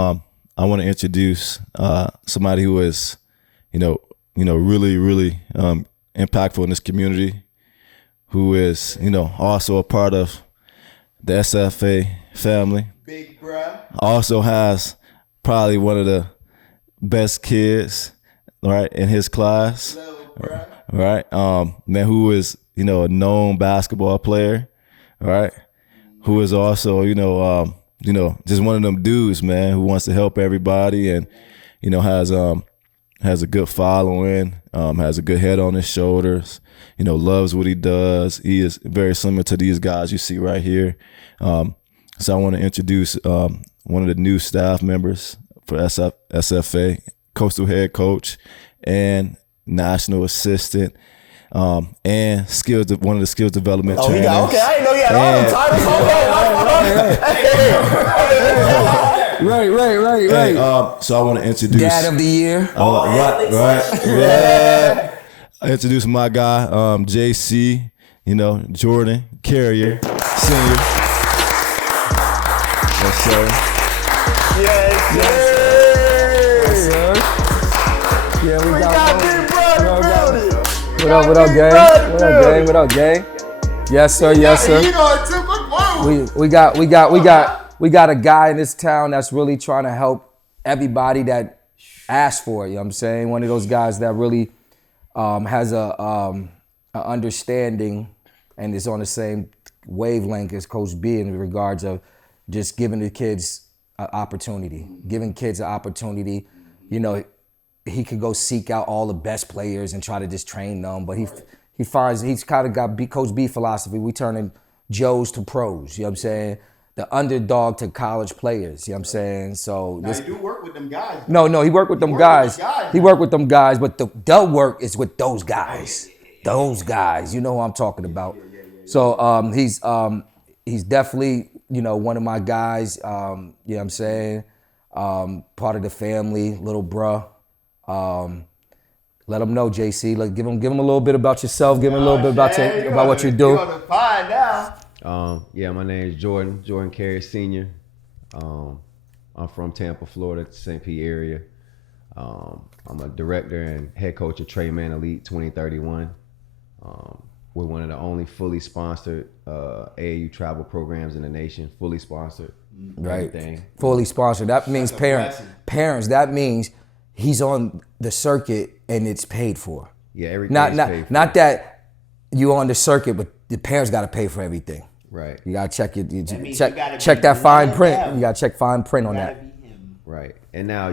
I want to introduce somebody who is, really impactful in this community, who is, also a part of the SFA family. Big bruh. Also has probably one of the best kids, right, in his class, Little bruh. right? Man, who is, a known basketball player, right? Who is also, just one of them dudes, man, who wants to help everybody and, has a good following, has a good head on his shoulders, loves what he does. He is very similar to these guys you see right here. So I want to introduce one of the new staff members for SFA, coastal head coach and national assistant, and one of the skills development trainers. Okay, I didn't know he had all the titles. Right. So I want to introduce Dad of the year. right. Yeah. I introduce my guy, JC, Jordan Carrier, Senior. Yes, sir. Yes, sir. Yeah, We got Big Brother building. What up, gang? Yes, sir. We got a guy in this town that's really trying to help everybody that asks for it. You know what I'm saying? One of those guys that really has a understanding and is on the same wavelength as Coach B in regards of just giving the kids an opportunity. Giving kids an opportunity. He could go seek out all the best players and try to just train them, but he finds he's kind of got Coach B philosophy. We turning Joes to pros. You know what I'm saying? The underdog to college players. You know what I'm saying? So Now, you do work with them guys. No, he worked with them guys. He worked with them guys, but the work is with those guys. Those guys, you know who I'm talking about. So he's definitely, one of my guys, you know what I'm saying? Part of the family, little bruh. Let them know, JC. Give them a little bit about yourself. Give them a little bit about what you do. You're on the pod now. My name is Jordan Carey Sr. I'm from Tampa, Florida, St. Pete area. I'm a director and head coach of Trey Man Elite 2031. We're one of the only fully sponsored AAU travel programs in the nation, fully sponsored. Right. Everything. Fully sponsored. That means parents. That means he's on the circuit and it's paid for. Yeah, everything's paid for. Not that you on the circuit, but the parents got to pay for everything. Right. You gotta check it. means you gotta Check be that fine one of print. them. You gotta check fine print on Gotta that. be him. Right. And now,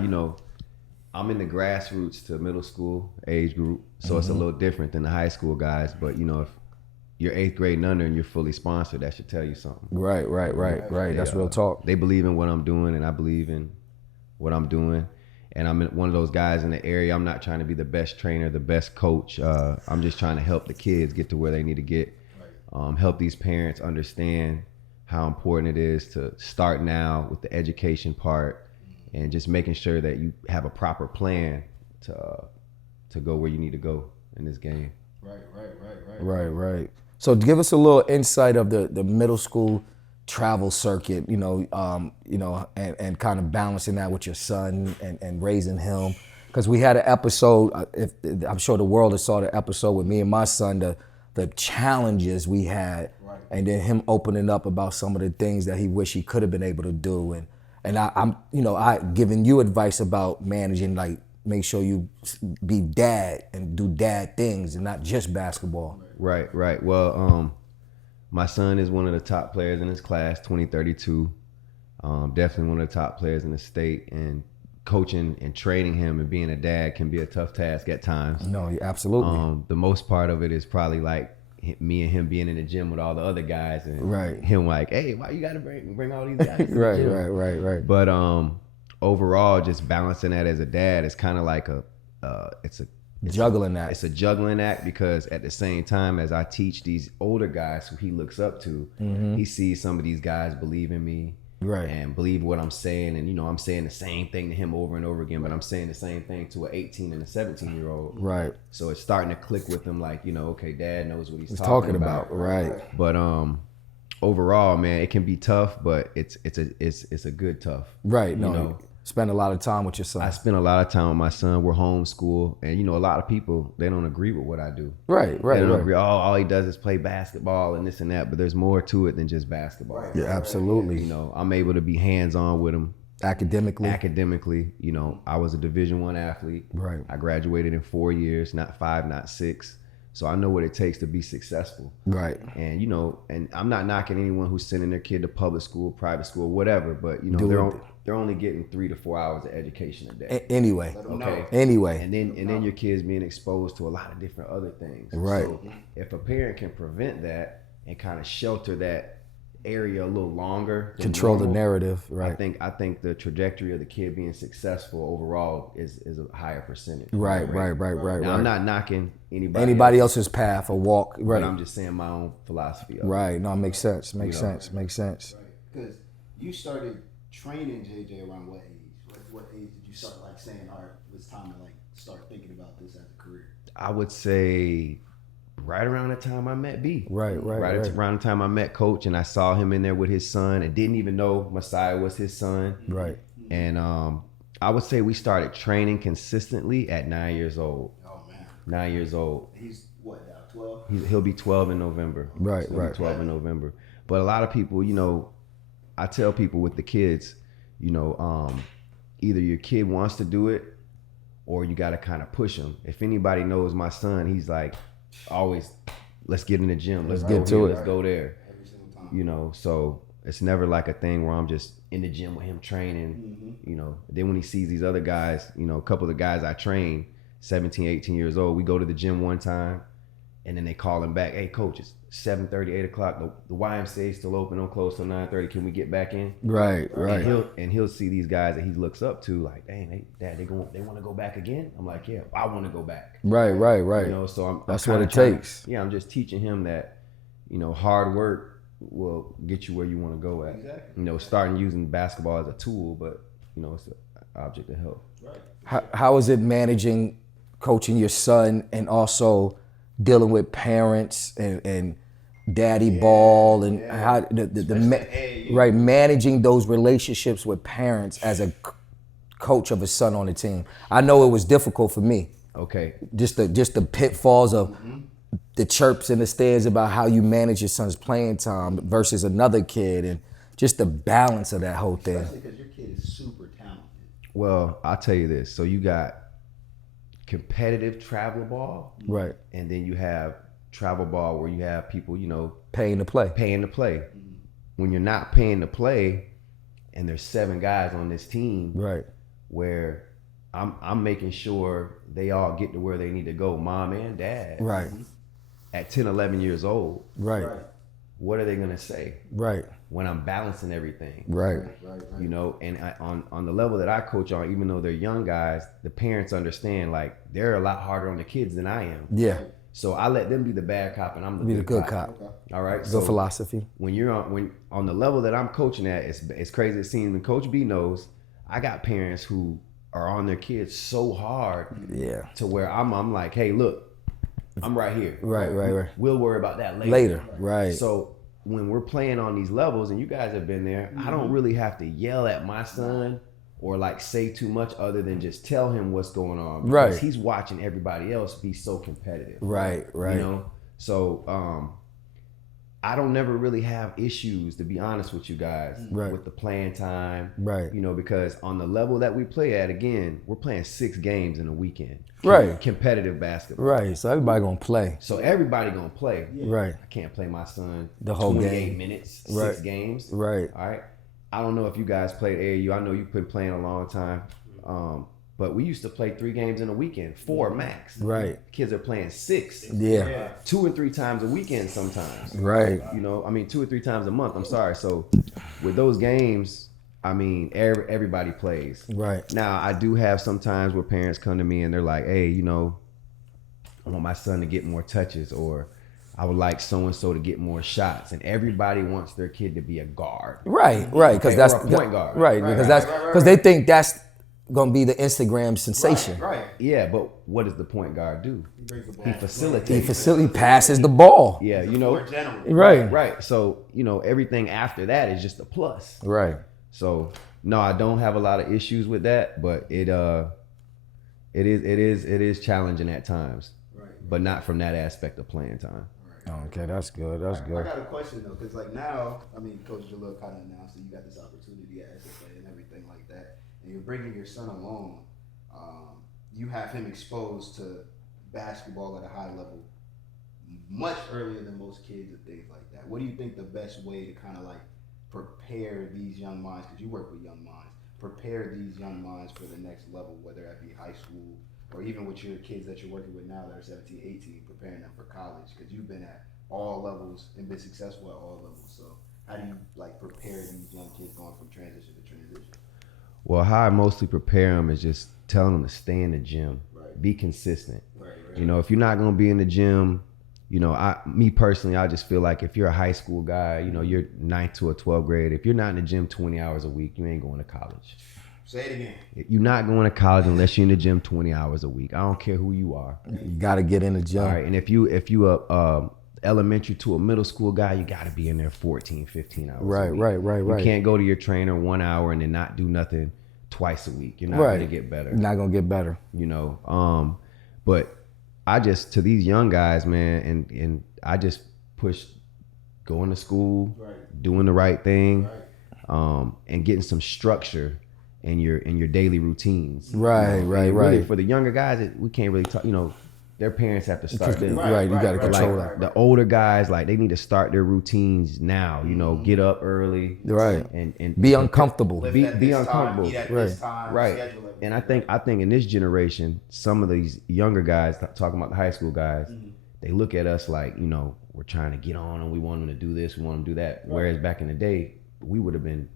I'm in the grassroots to middle school age group, so it's a little different than the high school guys. But, if you're 8th grade and under and you're fully sponsored, that should tell you something. Right. That's real talk. They believe in what I'm doing, and I believe in what I'm doing. And I'm one of those guys in the area. I'm not trying to be the best trainer, the best coach. I'm just trying to help the kids get to where they need to get. Help these parents understand how important it is to start now with the education part and just making sure that you have a proper plan to go where you need to go in this game. Right. So give us a little insight of the middle school travel circuit, and kind of balancing that with your son and raising him. Because we had an episode, I'm sure the world has saw the episode with me and my son, the challenges we had, and then him opening up about some of the things that he wish he could have been able to do. And I'm giving you advice about managing, like, make sure you be dad and do dad things and not just basketball. Right. Well, my son is one of the top players in his class, 2032. Definitely one of the top players in the state, and coaching and training him and being a dad can be a tough task at times. No, absolutely. The most part of it is probably like me and him being in the gym with all the other guys, and Right. him like, hey, why you gotta bring all these guys to the Right, gym? right. But overall, just balancing that as a dad is kind of like it's Juggling that. It's a juggling act, because at the same time as I teach these older guys who he looks up to, he sees some of these guys believe in me. Right. And believe what I'm saying, and I'm saying the same thing to him over and over again, but I'm saying the same thing to an 18 and a 17-year-old. Right. So it's starting to click with them, like, okay, dad knows what he's talking about. Right. But overall, man, it can be tough, but it's a good tough. Right. You No. know? spend a lot of time with your son. I spend a lot of time with my son. We're homeschooled, and a lot of people, they don't agree with what I do. Right. They don't agree. Oh, all he does is play basketball and this and that, but there's more to it than just basketball. Yeah, absolutely. I'm able to be hands-on with him. Academically. I was a Division I athlete. Right. I graduated in 4 years, not 5, not 6. So I know what it takes to be successful. Right. And and I'm not knocking anyone who's sending their kid to public school, private school, whatever, but they're only getting 3 to 4 hours of education a day. Anyway. Okay. Anyway. And then your kid's being exposed to a lot of different other things. Right. So if a parent can prevent that and kind of shelter that area a little longer, Control the narrative, right? I think the trajectory of the kid being successful overall is a higher percentage. Right. Now, I'm not knocking anybody else's path or walk, right? But I'm just saying my own philosophy of it. Right. No, it makes sense. Makes sense. Because you started training JJ around what age? What age did you start saying, all right, it's time to start thinking about this as a career? I would say right around the time I met B. Right. Around the time I met Coach, and I saw him in there with his son, and didn't even know Messiah was his son. Right. And I would say we started training consistently at 9 years old. Oh man. 9 years old. He's what now? 12. He'll be 12 in November. Right. He'll be 12 in November. But a lot of people, I tell people with the kids, either your kid wants to do it, or you got to kind of push them. If anybody knows my son, he's always, let's get in the gym. Let's get to it. Let's go there. Every single time. So it's never like a thing where I'm just in the gym with him training, Then when he sees these other guys, a couple of the guys I train, 17, 18 years old, we go to the gym one time, and then they call him back. Hey, coach, it's 7:30, 8 o'clock. The YMCA is still open. Don't close till 9:30. Can we get back in? Right. And he'll see these guys that he looks up to, like, dang, they want to go back again. I'm like, yeah, I want to go back. Right. So That's I'm what it kinda takes. I'm just teaching him that, hard work will get you where you want to go at. Exactly. Starting using basketball as a tool, but it's an object of help. Right. How is it managing, coaching your son, and also dealing with parents and daddy ball and how managing those relationships with parents as a coach of a son on the team? I know it was difficult for me. Okay. Just the pitfalls of the chirps in the stands about how you manage your son's playing time versus another kid, and just the balance of that whole thing. Especially because your kid is super talented. Well, I'll tell you this. So you got competitive travel ball, Right. and then you have travel ball where you have people, Paying to play. paying to play. When you're not paying to play, and there's 7 guys on this team, Right. where I'm making sure they all get to where they need to go, mom and dad. Right. At 10, 11 years old, Right. what are they gonna say Right. when I'm balancing everything? Right. And on the level that I coach on, even though they're young guys, the parents understand they're a lot harder on the kids than I am. Yeah. So I let them be the bad cop, and I'm Be the the good cop. All right. Good So philosophy. when you're on the level that I'm coaching at, it's crazy. It seems, when Coach B knows, I got parents who are on their kids so hard, Yeah. to where I'm like, hey, look, I'm right here. Right. We'll worry about that later. Later. Right. So when we're playing on these levels, and you guys have been there, I don't really have to yell at my son or say too much other than just tell him what's going on. Because Right. he's watching everybody else be so competitive. Right. So I don't never really have issues, to be honest with you guys, Right. with the playing time. Right. Because on the level that we play at, again, we're playing 6 games in a weekend. Right. Competitive basketball. Right. So everybody gonna play. So everybody gonna play. Right. I can't play my son The whole 28 game. minutes, Right. 6 games. Right. All right. I don't know if you guys played AAU. I know you've been playing a long time. But we used to play 3 games in a weekend, 4 max. Right. Kids are playing 6. Yeah. 2 and 3 times a weekend sometimes. Right. 2 or 3 times a month. I'm sorry. So with those games, everybody plays. Right. Now, I do have some times where parents come to me and they're like, hey, I want my son to get more touches, or I would like so-and-so to get more shots. And everybody wants their kid to be a guard. Right. Because Okay, that's or a point guard. Right. Because they think that's gonna be the Instagram sensation. Right. Yeah, but what does the point guard do? He He facilitates. passes the ball. Yeah, More generally. Right. Right. So, everything after that is just a plus. Right. So, No, I don't have a lot of issues with that, but it is challenging at times. Right. But not from that aspect of playing time. Okay, that's good. That's I good. got a question though, because like now, I mean, Coach Jalil kind of announced that you got this opportunity at SFA and everything like that, and you're bringing your son along. You have him exposed to basketball at a high level much earlier than most kids and things like that. What do you think the best way to kind of like prepare these young minds, because you work with young minds, prepare these young minds for the next level, whether that be high school or even with your kids that you're working with now that are 17, 18, preparing them for college, because you've been at all levels and been successful at all levels. So how do you like prepare these young kids going from transition to transition? Well, how I mostly prepare them is just telling them to stay in the gym, Right. be consistent. Right. You know, if you're not gonna be in the gym, you know, me personally, I just feel like if you're a high school guy, you know, you're 9th to a 12th grade. If you're not in the gym 20 hours a week, you ain't going to college. Say it again. You're not going to college unless you're in the gym 20 hours a week. I don't care who you are. You got to get in the gym. All right, and if you a elementary to a middle school guy, you got to be in there 14, 15 hours. Right, a week. right. You can't go to your trainer 1 hour and then not do nothing twice a week. You're not Right. going to get better. You're not gonna get better. You know, but I just, to these young guys, man, and I just push going to school, Right. doing the right thing, Right. and getting some structure in your daily routines. Right, And right, really, right. for the younger guys, we can't really talk. You know, their parents have to start them. Right, you got to right, control right, that. The older guys, like, they need to start their routines now. You know, get up early, Right. and Be uncomfortable. Lift Be at this uncomfortable. Time, eat at Right. this time, Right. schedule everything. And I think in this generation, some of these younger guys, talking about the high school guys, they look at us like, you know, we're trying to get on and we want them to do this, we want them to do that. Whereas back in the day, we would have been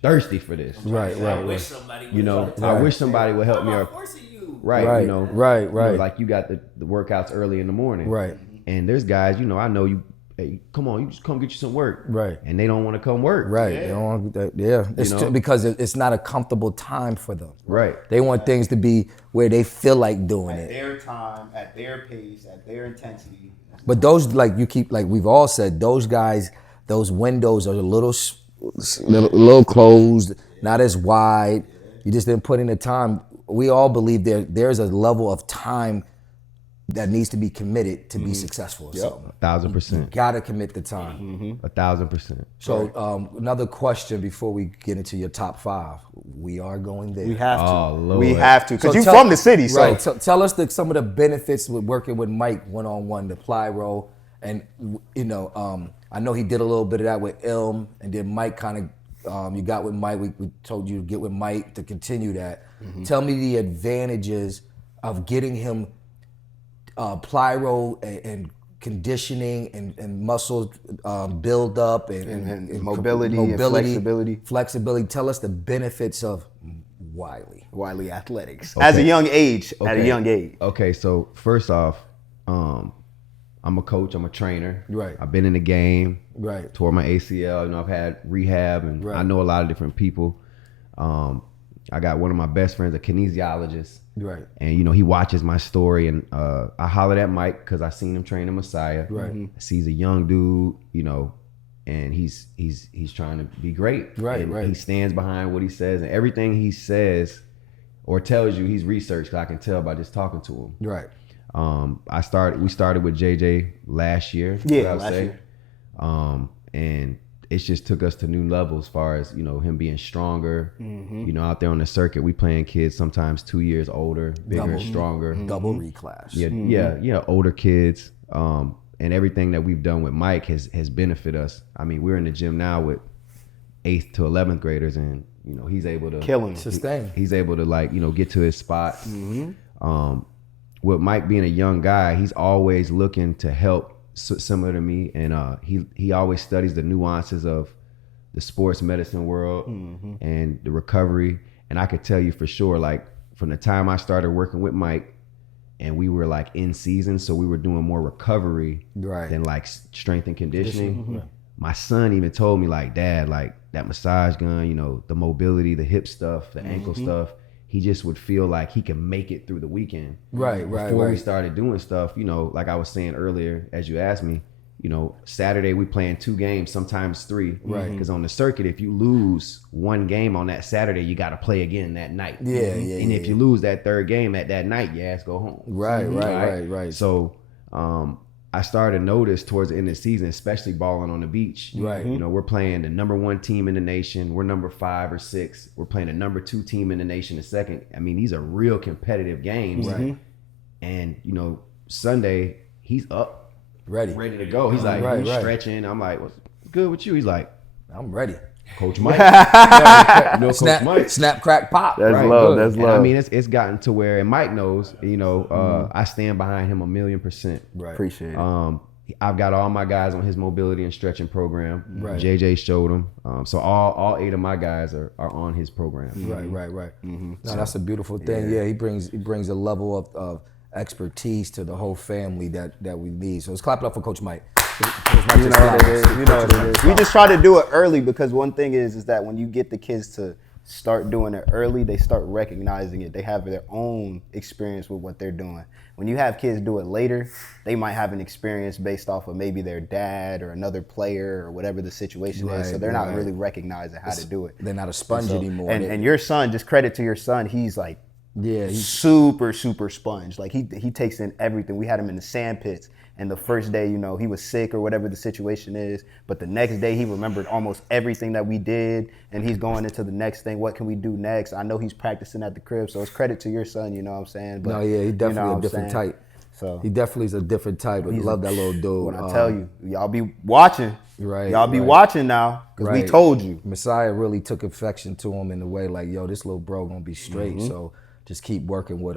thirsty for this. Right, I right, wish right. somebody would You know, try to I talk. wish somebody would help I'm me. not Or, forcing you. right, Right, you know, right, you know, right. like you got the workouts early in the morning. Right. And there's guys, you know, I know you, hey, come on, you just come get you some work. Right. And they don't want to come work. Right. They don't want that. Yeah. It's know? because it's not a comfortable time for them. Right. They want things to be where they feel like doing At it. their time, at their pace, at their intensity. But those, like you keep, like we've all said, those guys, those windows are a little closed, not as wide. You just didn't put in the time. We all believe there's a level of time that needs to be committed to be successful. So 1,000%. gotta commit the time. 1,000%. So another question before we get into your top 5. We are going there. We have to. Oh, Lord. We have to. Because So you're tell- from the city, so. right. So tell us some of the benefits with working with Mike one-on-one, the Plyro, and you know, I know he did a little bit of that with Ilm, and then Mike kind of, you got with Mike. We told you to get with Mike to continue that. Tell me the advantages of getting him Plyro and conditioning and muscle build up and mobility and flexibility. Flexibility. Tell us the benefits of Wiley Athletics. Okay. As a young age. At a Okay. young age. Okay, so first off, I'm a coach. I'm a trainer. Right. I've been in the game. Right. Tore my ACL. You know, I've had rehab, and Right. I know a lot of different people. I got one of my best friends, a kinesiologist, Right. and you know he watches my story, and I hollered at Mike because I seen him train in Messiah. Right. I see he's a young dude, you know, and he's trying to be great. Right, And right. He stands behind what he says, and everything he says or tells you, he's researched. I can tell by just talking to him. Right. We started with JJ last year. Yeah, what I would last say. year. And it just took us to new levels as far as, you know, him being stronger. You know, out there on the circuit, we playing kids sometimes 2 years older, bigger, and stronger. Double reclass. Yeah, older kids. And everything that we've done with Mike has benefited us. I mean, we're in the gym now with 8th to 11th graders, and you know, he's able to Killing. Sustain. He's able to, like, you know, get to his spot. With Mike being a young guy, he's always looking to help, similar to me, and he always studies the nuances of the sports medicine world and the recovery. And I could tell you for sure, like, from the time I started working with Mike, and we were like in season, so we were doing more recovery Right. than like strength and conditioning. My son even told me, like, Dad, like that massage gun, you know, the mobility, the hip stuff, the ankle stuff, he just would feel like he could make it through the weekend. Right. Before we Right. started doing stuff, you know, like I was saying earlier, as you asked me, you know, Saturday we playing 2 games, sometimes 3. Right. Because on the circuit, if you lose 1 game on that Saturday, you got to play again that night. Yeah, And if you lose that 3rd game at that night, your ass go home. Right. So I started to notice towards the end of the season, especially balling on the beach. Right. You know, we're playing the number 1 team in the nation. We're number 5 or 6. We're playing the number 2 team in the nation the second. I mean, these are real competitive games. Right. And, you know, Sunday, he's up. Ready. Ready to go. He's like, Right, he's right. stretching. I'm like, what's good with you? He's like, I'm ready. Coach Mike. You know, Coach Mike. Snap, crack, pop. That's Right, love. good. That's And love. I mean, it's gotten to where, and Mike knows, you know, I stand behind him 1,000,000%. Right. Appreciate it. I've got all my guys on his mobility and stretching program. Right. JJ showed them. So all 8 of my guys are on his program. Right. No, that's a beautiful thing. Yeah, he brings a level of expertise to the whole family that we need. So let's clap it up for Coach Mike. Coach Mike You know what it is. You know what it is. We just try to do it early because one thing is that when you get the kids to start doing it early, they start recognizing it. They have their own experience with what they're doing. When you have kids do it later, they might have an experience based off of maybe their dad or another player or whatever the situation is. So they're not really recognizing how to do it. They're not a sponge anymore. And your son, just credit to your son, he's like he's super sponge. Like he takes in everything. We had him in the sand pits, and the first day, you know, he was sick or whatever the situation is, but the next day he remembered almost everything that we did, and he's going into the next thing. What can we do next? I know he's practicing at the crib, so it's credit to your son, you know what I'm saying? But, no, yeah, he definitely you know what a I'm different saying? type. So He definitely is a different type. I love that little dude. when I tell you, y'all be watching. Right, Y'all be right. watching now, because we Right. told you. Messiah really took affection to him in a way like, yo, this little bro gonna be straight. So just keep working with him.